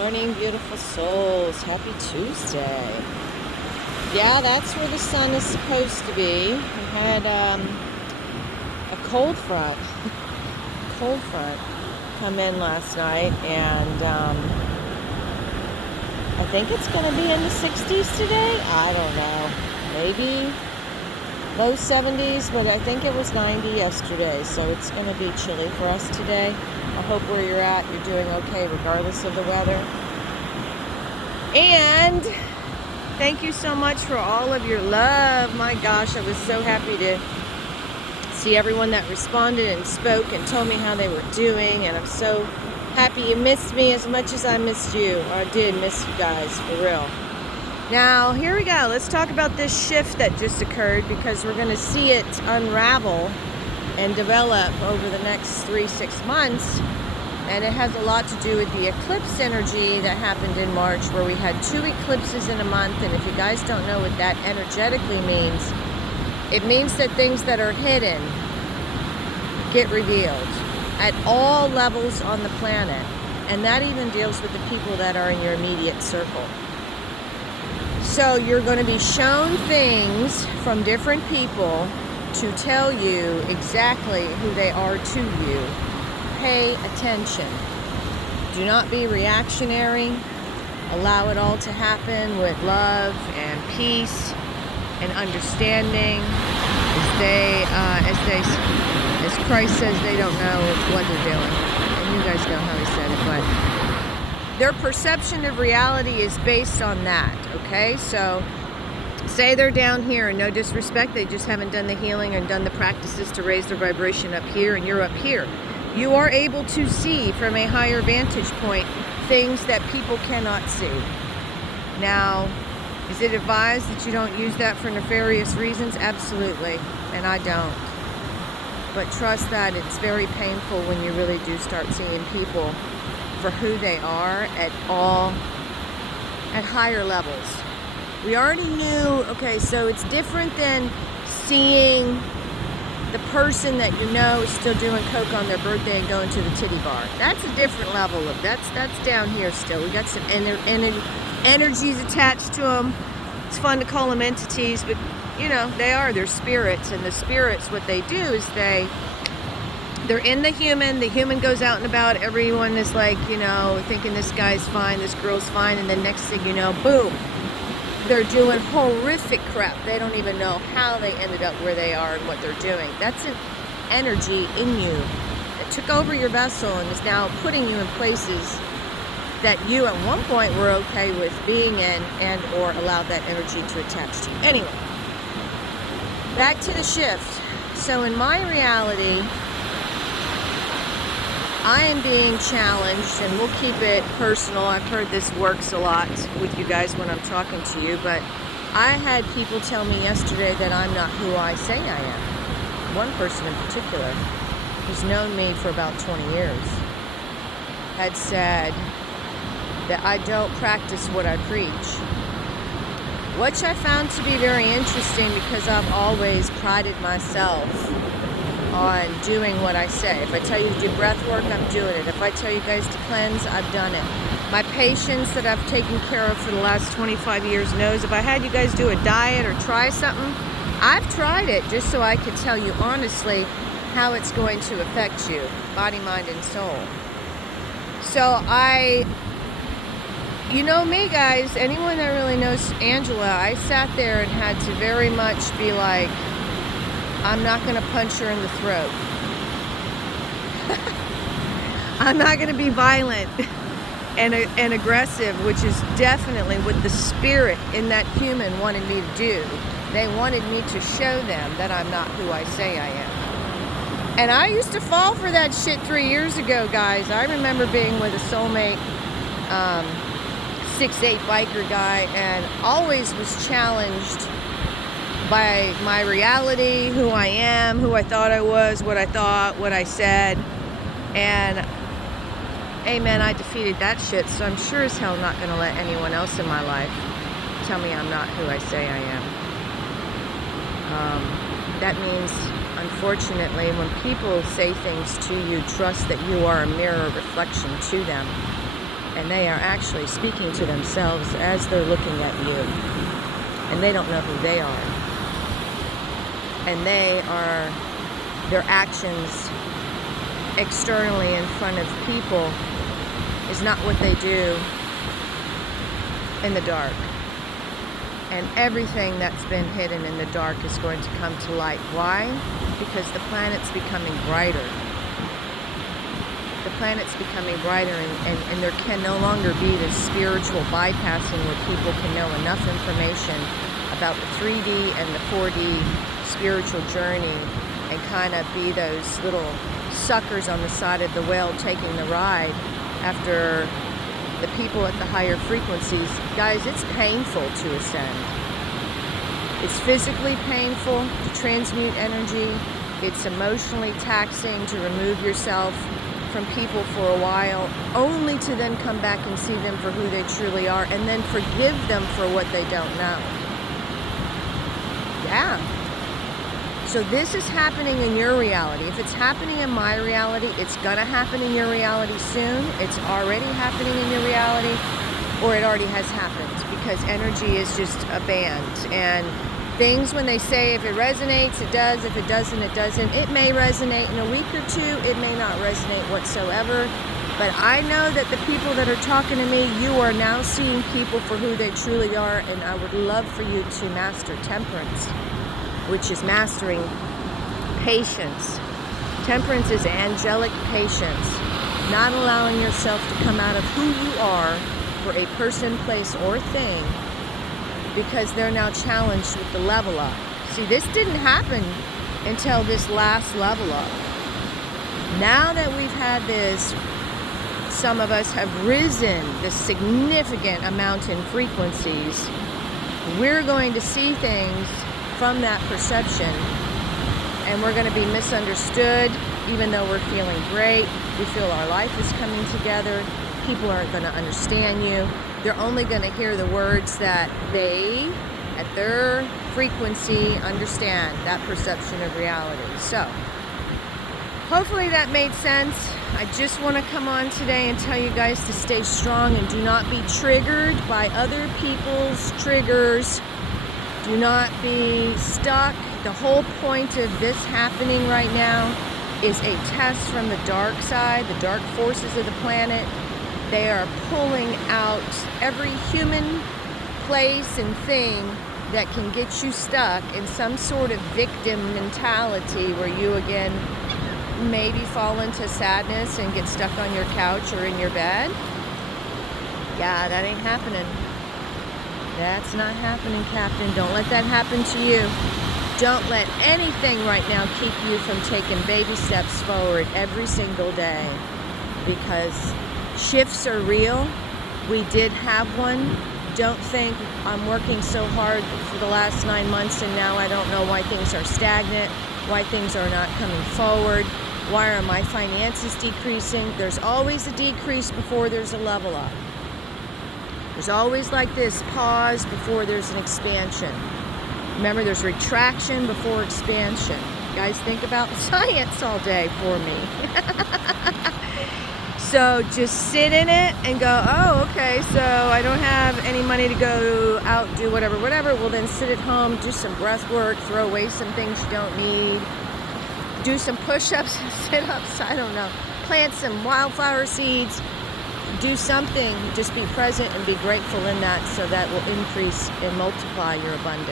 morning, beautiful souls. Happy Tuesday. Yeah, that's where the sun is supposed to be. We had a cold front, come in last night, and I think it's going to be in the 60s today. I don't know. Maybe low 70s, but I think it was 90 yesterday, so it's going to be chilly for us today. I hope where you're at, you're doing okay regardless of the weather. And thank you so much for all of your love. My gosh, I was so happy to see everyone that responded and spoke and told me how they were doing, and I'm so happy you missed me as much as I missed you. I did miss you guys, for real. Now, here we go. Let's talk about this shift that just occurred, because we're going to see it unravel and develop over the next 3-6 months. And it has a lot to do with the eclipse energy that happened in March, where we had 2 eclipses in a month. And if you guys don't know what that energetically means, it means that things that are hidden get revealed at all levels on the planet. And that even deals with the people that are in your immediate circle. So you're going to be shown things from different people to tell you exactly who they are to you. Pay attention. Do not be reactionary. Allow it all to happen with love and peace and understanding. As Christ says, they don't know what they're doing. And you guys know how he said it, but their perception of reality is based on that, okay? So say they're down here, and no disrespect, they just haven't done the healing and done the practices to raise their vibration up here, and you're up here. You are able to see from a higher vantage point things that people cannot see. Now, is it advised that you don't use that for nefarious reasons? Absolutely, and I don't. But trust that it's very painful when you really do start seeing people for who they are at higher levels. We already knew, okay, so it's different than seeing the person that you know is still doing coke on their birthday and going to the titty bar. That's a different level of, that's down here still. We got some energies attached to them. It's fun to call them entities, but you know, they're spirits, and the spirits, what they do is they're in the human goes out and about, everyone is like, you know, thinking this guy's fine, this girl's fine, and then next thing you know, boom, they're doing horrific crap. They don't even know how they ended up where they are and what they're doing. That's an energy in you that took over your vessel and is now putting you in places that you at one point were okay with being in, and or allowed that energy to attach to you. Anyway, back to the shift. So in my reality, I am being challenged, and we'll keep it personal. I've heard this works a lot with you guys when I'm talking to you, but I had people tell me yesterday that I'm not who I say I am. One person in particular, who's known me for about 20 years, had said that I don't practice what I preach, which I found to be very interesting, because I've always prided myself on doing what I say. If I tell you to do breath work, I'm doing it. If I tell you guys to cleanse, I've done it. My patients that I've taken care of for the last 25 years knows if I had you guys do a diet or try something, I've tried it just so I could tell you honestly how it's going to affect you, body, mind, and soul. So you know me, guys, anyone that really knows Angela, I sat there and had to very much be like, I'm not going to punch her in the throat. I'm not going to be violent and aggressive, which is definitely what the spirit in that human wanted me to do. They wanted me to show them that I'm not who I say I am. And I used to fall for that shit 3 years ago, guys. I remember being with a soulmate, 6'8" biker guy, and always was challenged by my reality, who I am, who I thought I was, what I thought, what I said. And amen, I defeated that shit, so I'm sure as hell not going to let anyone else in my life tell me I'm not who I say I am. That means, unfortunately, when people say things to you, trust that you are a mirror reflection to them. And they are actually speaking to themselves as they're looking at you. And they don't know who they are. And their actions externally in front of people is not what they do in the dark. And everything that's been hidden in the dark is going to come to light. Why? Because the planet's becoming brighter. The planet's becoming brighter, and there can no longer be this spiritual bypassing where people can know enough information about the 3D and the 4D spiritual journey and kind of be those little suckers on the side of the whale taking the ride after the people at the higher frequencies. Guys, it's painful to ascend. It's physically painful to transmute energy. It's emotionally taxing to remove yourself from people for a while, only to then come back and see them for who they truly are, and then forgive them for what they don't know. Yeah. So this is happening in your reality. If it's happening in my reality, it's gonna happen in your reality soon. It's already happening in your reality, or it already has happened, because energy is just a band. And things, when they say if it resonates, it does. If it doesn't, it doesn't. It may resonate in a week or two. It may not resonate whatsoever. But I know that the people that are talking to me, you are now seeing people for who they truly are. And I would love for you to master temperance, which is mastering patience. Temperance is angelic patience, not allowing yourself to come out of who you are for a person, place, or thing, because they're now challenged with the level up. See, this didn't happen until this last level up. Now that we've had this, some of us have risen the significant amount in frequencies. We're going to see things from that perception, and we're going to be misunderstood, even though we're feeling great. We feel our life is coming together. People aren't going to understand you. They're only going to hear the words that they, at their frequency, understand, that perception of reality. So, hopefully that made sense. I just want to come on today and tell you guys to stay strong and do not be triggered by other people's triggers. Do not be stuck. The whole point of this happening right now is a test from the dark side, the dark forces of the planet. They are pulling out every human place and thing that can get you stuck in some sort of victim mentality where you again maybe fall into sadness and get stuck on your couch or in your bed. Yeah, that ain't happening. That's not happening, Captain. Don't let that happen to you. Don't let anything right now keep you from taking baby steps forward every single day, because shifts are real. We did have one. Don't think I'm working so hard for the last 9 months and now I don't know why things are stagnant, why things are not coming forward, why are my finances decreasing. There's always a decrease before there's a level up. There's always like this pause before there's an expansion. Remember, there's retraction before expansion. Guys, think about science all day for me. So just sit in it and go, oh, okay, so I don't have any money to go out, do whatever. Well, then sit at home, do some breath work, throw away some things you don't need, do some push-ups and sit-ups, I don't know. Plant some wildflower seeds, do something. Just be present and be grateful in that, so that will increase and multiply your abundance.